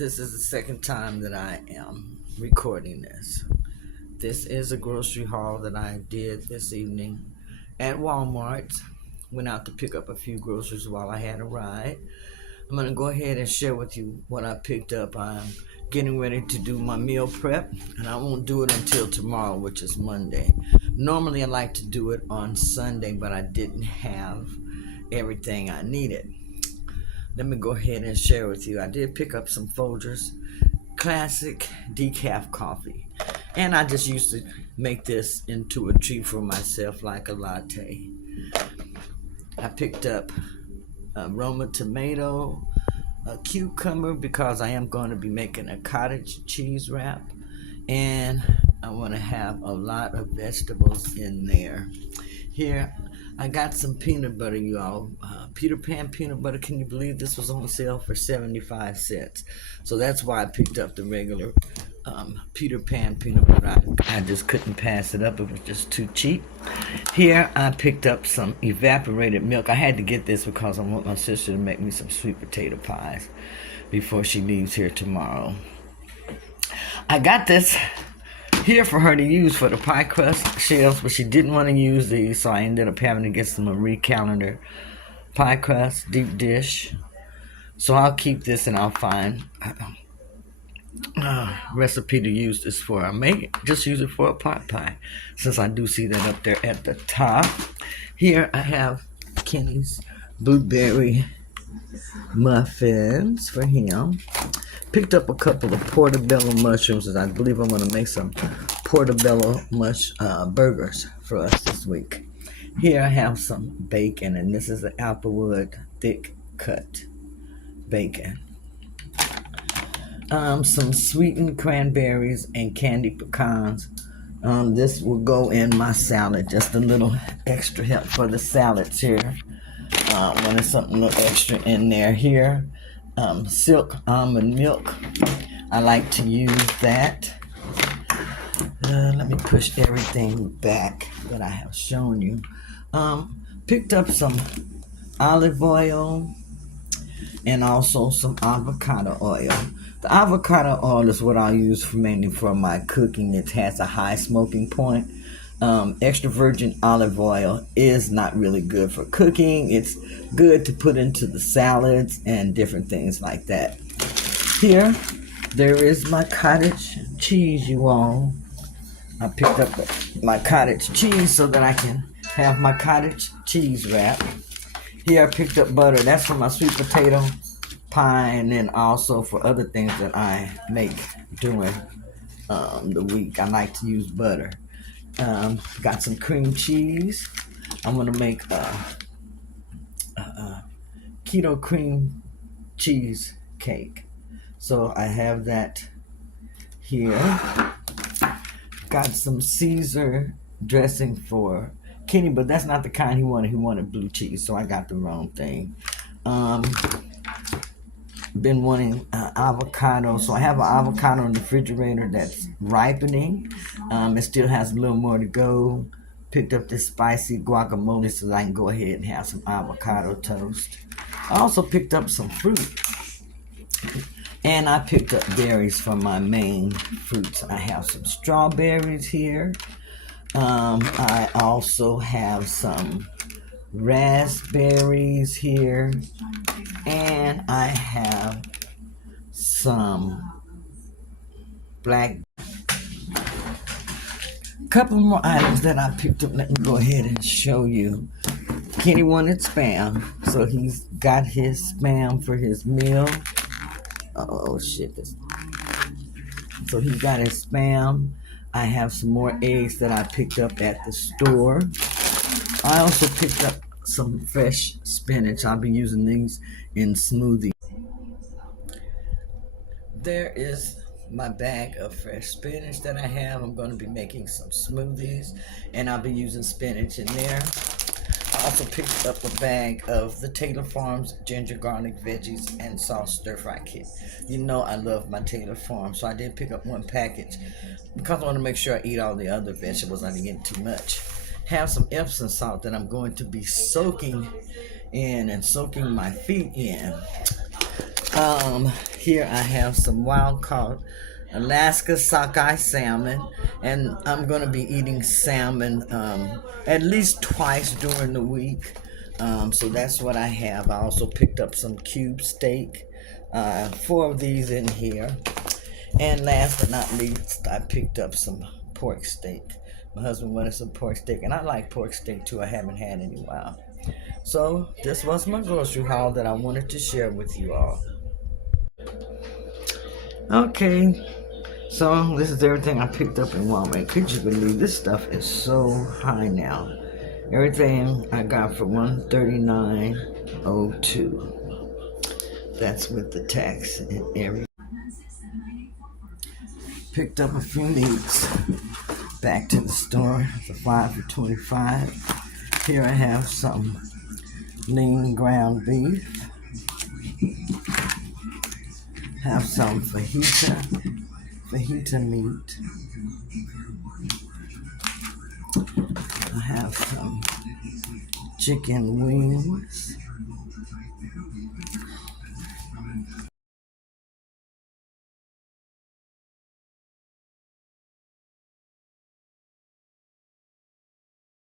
This is the second time that I am recording this. This is a grocery haul that I did this evening at Walmart. Went out to pick up a few groceries while I had a ride. I'm going to go ahead and share with you what I picked up. I'm getting ready to do my meal prep, and I won't do it until tomorrow, which is Monday. Normally, I like to do it on Sunday, but I didn't have everything I needed. Let me go ahead and share with you. I did pick up some Folgers classic decaf coffee, and I just used to make this into a treat for myself like a latte. I picked up a Roma tomato, a cucumber because I am going to be making a cottage cheese wrap, and I want to have a lot of vegetables in there. Here, I got some peanut butter, you all. Peter Pan peanut butter. Can you believe this was on sale for 75 cents? So that's why I picked up the regular Peter Pan peanut butter. I just couldn't pass it up. It was just too cheap. Here, I picked up some evaporated milk. I had to get this because I want my sister to make me some sweet potato pies before she leaves here tomorrow. I got this here for her to use for the pie crust shells, but she didn't want to use these, so I ended up having to get some Marie Callender pie crust deep dish. So I'll keep this and I'll find a recipe to use this for. I may just use it for a pot pie, since I do see that up there at the top. Here I have Kenny's blueberry muffins for him. Picked up a couple of portobello mushrooms, and I believe I'm going to make some portobello burgers for us this week. Here I have some bacon, and this is the Applewood thick cut bacon. Some sweetened cranberries and candied pecans. This will go in my salad. Just a little extra help for the salads here. Wanted something a little extra in there. Here, silk almond milk. I like to use that. Let me push everything back that I have shown you. Picked up some olive oil and also some avocado oil. The avocado oil is what I use mainly for my cooking. It has a high smoking point. Extra virgin olive oil is not really good for cooking. It's good to put into the salads and different things like that. Here, there is my cottage cheese, you all. I picked up my cottage cheese so that I can have my cottage cheese wrap. Here I picked up butter. That's for my sweet potato pie, and then also for other things that I make during the week. I like to use butter. Got some cream cheese. I'm going to make keto cream cheese cake. So I have that here. Got some Caesar dressing for Kenny, but that's not the kind he wanted. He wanted blue cheese, so I got the wrong thing. Been wanting avocado, so I have an avocado in the refrigerator that's ripening. It still has a little more to go. Picked up this spicy guacamole so that I can go ahead and have some avocado toast. I also picked up some fruit, and I picked up berries for my main fruits. I have some strawberries here. I also have some raspberries here, and I have some black. Couple more items that I picked up. Let me go ahead and show you. Kenny wanted Spam, so he's got his Spam for his meal. Oh shit! So he got his Spam. I have some more eggs that I picked up at the store. I also picked up some fresh spinach. I'll be using these in smoothies. There is my bag of fresh spinach that I have. I'm going to be making some smoothies, and I'll be using spinach in there. I also picked up a bag of the Taylor Farms ginger garlic veggies and sauce stir fry kit. You know I love my Taylor Farms, so I did pick up one package because I want to make sure I eat all the other vegetables. I didn't get too much. Have some Epsom salt that I'm going to be soaking in and soaking my feet in. Here I have some wild caught Alaska sockeye salmon, and I'm gonna be eating salmon at least twice during the week. So that's what I have. I also picked up some cube steak, four of these in here, and last but not least, I picked up some pork steak. My husband wanted some pork steak, and I like pork steak too. I haven't had in a while. So this was my grocery haul that I wanted to share with you all. Okay, so this is everything I picked up in Walmart. Could you believe this stuff is so high now? Everything I got for $139.02. That's with the tax and everything. Picked up a few meats. Back to the store. The 5 for $25. Here I have some lean ground beef. Have some fajita meat. I have some chicken wings.